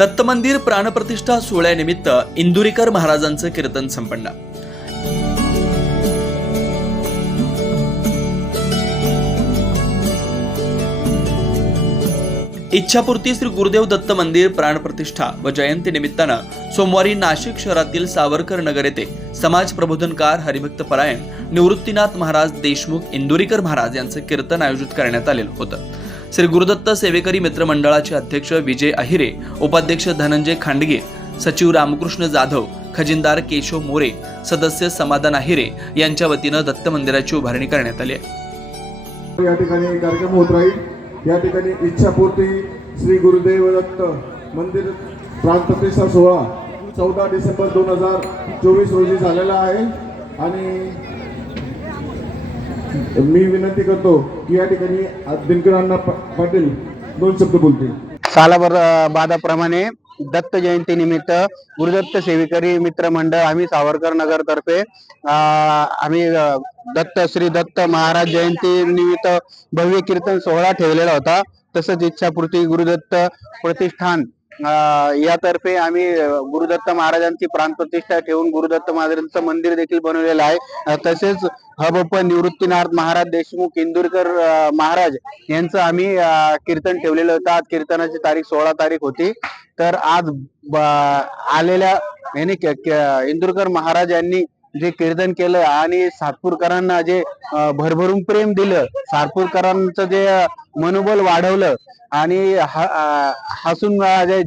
दत्त मंदिर प्राणप्रतिष्ठा सोहळ्यानिमित्त इंदुरीकर महाराजांचं कीर्तन संपन्न. इच्छापूर्ती श्री गुरुदेव दत्त मंदिर प्राणप्रतिष्ठा व जयंती निमित्तानं सोमवारी नाशिक शहरातील सावरकर नगर येथे समाज प्रबोधनकार हरिभक्त परायण निवृत्तीनाथ महाराज देशमुख इंदुरीकर महाराज यांचं कीर्तन आयोजित करण्यात आलेलं होतं. श्री गुरुदत्त सेवेकरी मित्र मंडळाचे अध्यक्ष विजय अहिरे, उपाध्यक्ष धनंजय खांडगे, सचिव रामकृष्ण जाधव, खजिनदार केशव मोरे, सदस्य समाधान अहिरे यांच्या वतीनं दत्त मंदिराची उभारणी करण्यात आली आहे. या ठिकाणी कार्यक्रम होत राहील. या ठिकाणी इच्छापूर्ती श्री गुरुदेव दत्त मंदिर प्राणप्रतिष्ठा सोहळा 14 डिसेंबर 2024 रोजी झालेला आहे आणि मी विनंती करतो की या ठिकाणी दिनकर अण्णा पाटील 2 शब्द बोलतील. सालाभर बादाप्रमाणे दत्त जयंती निमित्त गुरुदत्त सेवेकरी मित्र मंडळ आम्ही सावरकर नगर तर्फे आम्ही श्री दत्त महाराज जयंती निमित्त भव्य कीर्तन सोहळा ठेवलेला होता. तसंच इच्छापूर्ती गुरुदत्त प्रतिष्ठान यातर्फे आम्ही गुरुदत्त महाराजांची प्राणप्रतिष्ठा ठेवून गुरुदत्त महाराजांचं मंदिर देखील बनवलेलं आहे. तसेच हबप निवृत्तीनाथ महाराज देशमुख इंदुरीकर महाराज यांचं आम्ही कीर्तन ठेवलेलं होतं. आज कीर्तनाची तारीख 16 तारीख होती. तर आज आलेल्या इंदुरीकर महाराज यांनी जे कीर्तन केलं आणि सातपूरकरांना जे भरभरून प्रेम दिलं, सातपूरकरांचं जे मनोबल वाढवलं आणि हसून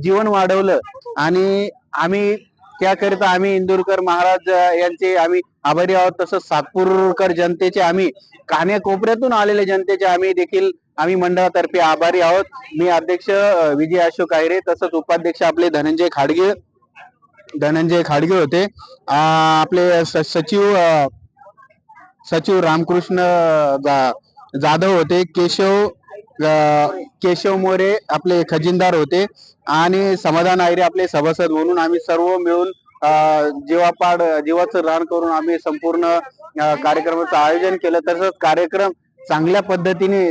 जीवन वाढवलं आणि आम्ही त्याकरिता आम्ही इंदुरीकर महाराज यांचे आम्ही आभारी आहोत. तसंच सातपूरकर जनतेचे आम्ही कान्याकोपऱ्यातून आलेल्या जनतेचे आम्ही मंडळातर्फे आभारी आहोत. मी अध्यक्ष विजय अशोक अहिरे, तसंच उपाध्यक्ष आपले धनंजय खाडगे होते. आपले सचिव रामकृष्ण जाधव होते, केशव मोरे आपले खजिनदार होते आणि समाधान अहिरे आपले सभासद म्हणून आम्ही सर्व मिळून जीवाचं रान करून आम्ही संपूर्ण कार्यक्रमाचं आयोजन केलं. तसंच कार्यक्रम चांगल्या पद्धतीने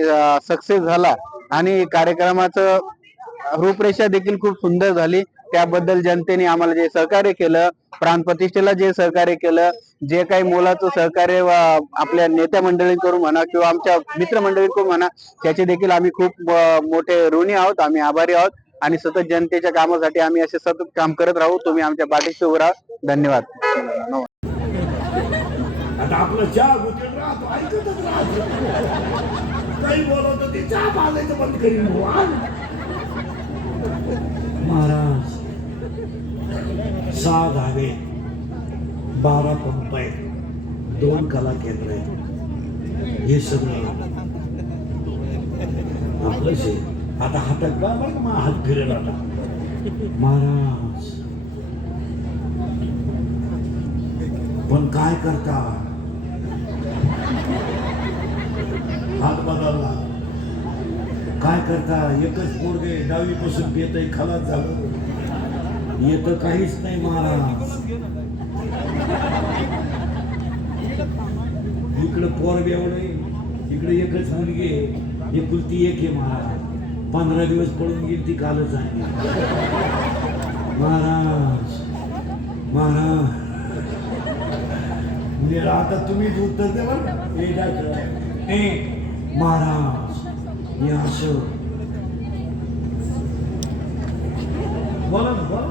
सक्सेस झाला आणि कार्यक्रमाचं रूपरेषा देखील खूप सुंदर झाली. त्याबद्दल जनतेने आम्हाला जे सहकार्य केलं, प्राणप्रतिष्ठेला जे सहकार्य केलं, जे काही मोलाचं सहकार्य आपल्या नेत्या मंडळींकडून म्हणा किंवा आमच्या मित्रमंडळींकडून म्हणा, त्याचे देखील आम्ही खूप मोठे ऋणी आहोत, आम्ही आभारी आहोत आणि सतत जनतेच्या कामासाठी आम्ही असे सतत काम करत राहू. तुम्ही आमच्या पाठीशी उभा राहा. धन्यवाद. महाराज 6 धागे, 12 पंप आहेत, 2 कला केंद्र आहेत. हे सगळं आपलंच आहे. आता हातात का बरं मग हात फिरेल. आता महाराज पण काय करता, हात बदलला, काय करता. एकच पोरगे 10वी पासून येतय, खलास झालं, येत काहीच नाही महाराज. इकडं पोर बेवडे, इकडे एकच मुलगी आहे, एकुलती एक आहे महाराज. 15 दिवस पळून गेली ती कालच आहे महाराज. आता तुम्हीच उत्तर दे बरं. महाराज बोला ना, बोला.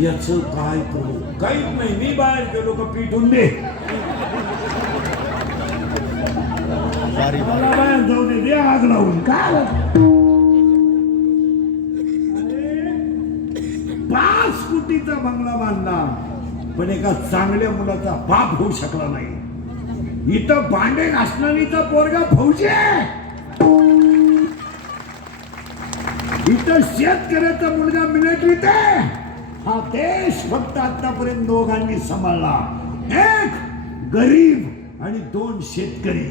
याच काय करू, काहीच नाही. मी बाहेर गेलो का पिटून दे, मला बाहेर जाऊ दे आग लावून. काय 5 कोटीचा बंगला बांधला पण एका चांगल्या मुलाचा बाप होऊ शकला नाही. इथं भांडे घासणारीचा पोरगा फौजी आहे, इथं शेतकऱ्याचा मुलगा मिलिटरीत आहे. हा देश फक्त आतापर्यंत दोघांनी सांभाळला, एक गरीब आणि 2 शेतकरी.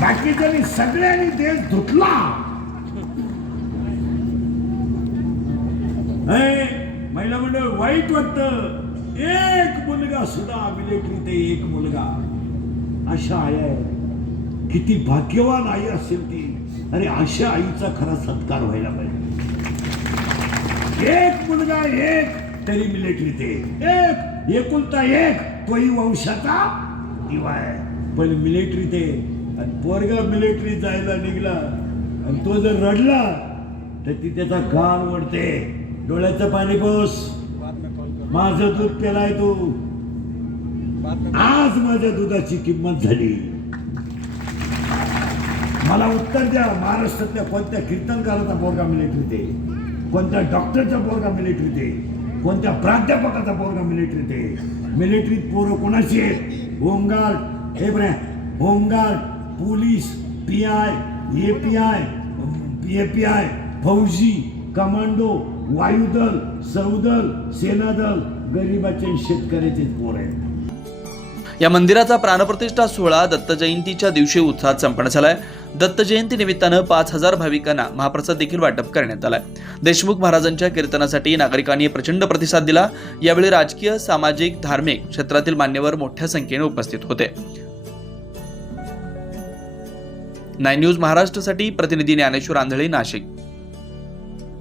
बाकीच्यांनी सगळ्यांनी देश धुतला. महिला मंडळ वाईट वाटतं. एक मुलगा सुद्धा मिलिटरीत, एक मुलगा अशा आहे. किती भाग्यवान आई असेल ती. अरे अशा आईचा खरा सत्कार व्हायला पाहिजे. एक मुलगा एक तरी मिलिटरीत एक एकुलता एक तोही वंशाचा दिवा आहे. पण मिलिटरीत आणि पोरगा मिलिटरीत जायला निघला आणि तो जर रडला तर ती त्याचा कान ओढते. डोळ्याचं पाणी बस, माझं दूध पेलाय तू. आज माझ्या दुधाची किंमत झाली. मला उत्तर द्या, महाराष्ट्रातल्या कोणत्या कीर्तनकाराचा पोरगा मिलिटरीत आहे, कोणत्या डॉक्टरचा पोरगा मिलिटरीत आहे, कोणत्या प्राध्यापकाचा पोरगा मिलिटरीत आहे. मिलिटरीत पोरं कोणाची आहेत? होमगार्ड, हे बरे home guard, police, PI, API, API, फौजी, कमांडो, वायुदल, सौदल, सेनादल, गरिबाचे शेतकऱ्याचे पोर आहेत. या मंदिराचा प्राणप्रतिष्ठा सोहळा दत्त जयंतीच्या दिवशी उत्साहात संपन्न झालाय. दत्त जयंती निमित्तानं 5,000 भाविकांना महाप्रसाद देखील वाटप करण्यात आलाय. देशमुख महाराजांच्या कीर्तनासाठी नागरिकांनी प्रचंड प्रतिसाद दिला. यावेळी राजकीय, सामाजिक, धार्मिक क्षेत्रातील मान्यवर मोठ्या संख्येने उपस्थित होते. 9 न्यूज महाराष्ट्रासाठी प्रतिनिधी ज्ञानेश्वर आंधळे, नाशिक.